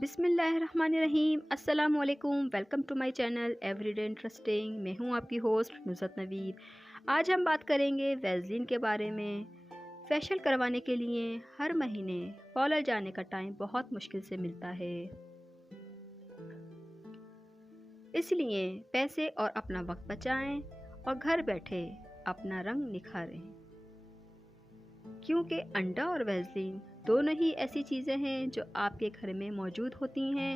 बिस्मिल्लाहिर्रहमानिर्रहीम। अस्सलाम वालेकुम। Welcome to my channel everyday interesting. मैं हूं आपकी होस्ट नुसरत नवीद। आज हम बात करेंगे वैसलीन के बारे में। फेशियल करवाने के लिए हर महीने पार्लर जाने का टाइम बहुत मुश्किल से मिलता है, इसलिए पैसे और अपना वक्त बचाएं और घर बैठे अपना रंग निखारें, क्योंकि अंडा और वैसलीन दोनों ही ऐसी चीज़ें हैं जो आपके घर में मौजूद होती हैं।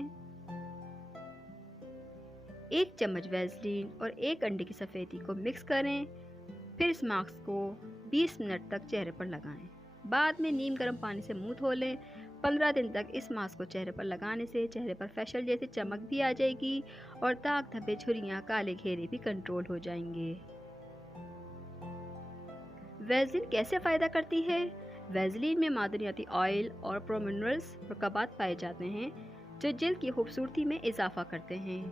एक चम्मच वैसलीन और एक अंडे की सफ़ेदी को मिक्स करें, फिर इस मास्क को 20 मिनट तक चेहरे पर लगाएं। बाद में नीम गर्म पानी से मुंह धो लें। 15 दिन तक इस मास्क को चेहरे पर लगाने से चेहरे पर फेशियल जैसी चमक भी आ जाएगी और दाग धब्बे, झुर्रियाँ, काले घेरे भी कंट्रोल हो जाएंगे। वैसलीन कैसे फ़ायदा करती है? वैसलीन में मादनियाती ऑयल और प्रोमिनरल्स और कबात पाए जाते हैं जो जल्द की खूबसूरती में इजाफा करते हैं।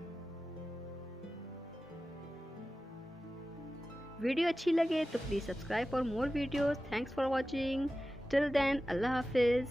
वीडियो अच्छी लगे तो please subscribe for more videos. Thanks for watching. Till then, अल्लाह हाफिज़।